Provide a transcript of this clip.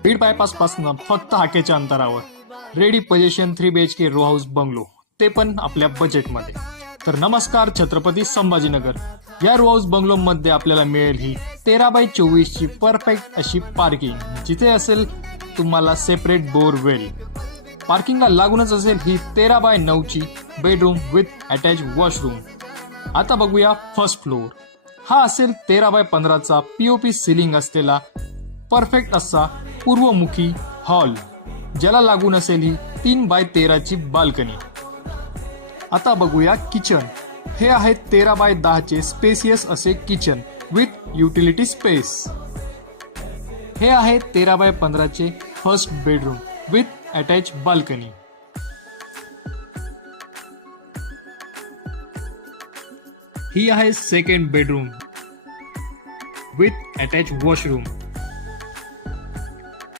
Beed bypass पासून फक्त हाकेच्या अंतरावर ready position 3 BHK row house bungalow, ते पण आपल्या बजेटमध्ये. तर नमस्कार छत्रपती संभाजीनगर. या रो हाऊस बंगलो मध्ये आपल्याला मिळेल ही 13x24 ची परफेक्ट अशी पार्किंग, जिथे असेल तुम्हाला सेपरेट बोरवेल. पार्किंगला लागूनच असेल ही 13x9 ची बेडरूम विथ अटॅच वॉशरूम. आता बघूया फर्स्ट फ्लोअर. हा असेल 13x15 चा POP सिलिंग असलेला परफेक्ट असा पूर्वमुखी हॉल, ज्याला लागून असेल ही 3x13 ची बाल्कनी. आता बघूया किचन. हे आहे 13x10 चे स्पेसियस असे किचन विथ युटिलिटी स्पेस. हे आहे 13x15 चे first bedroom with attach balcony. ही आहे second bedroom with attach washroom.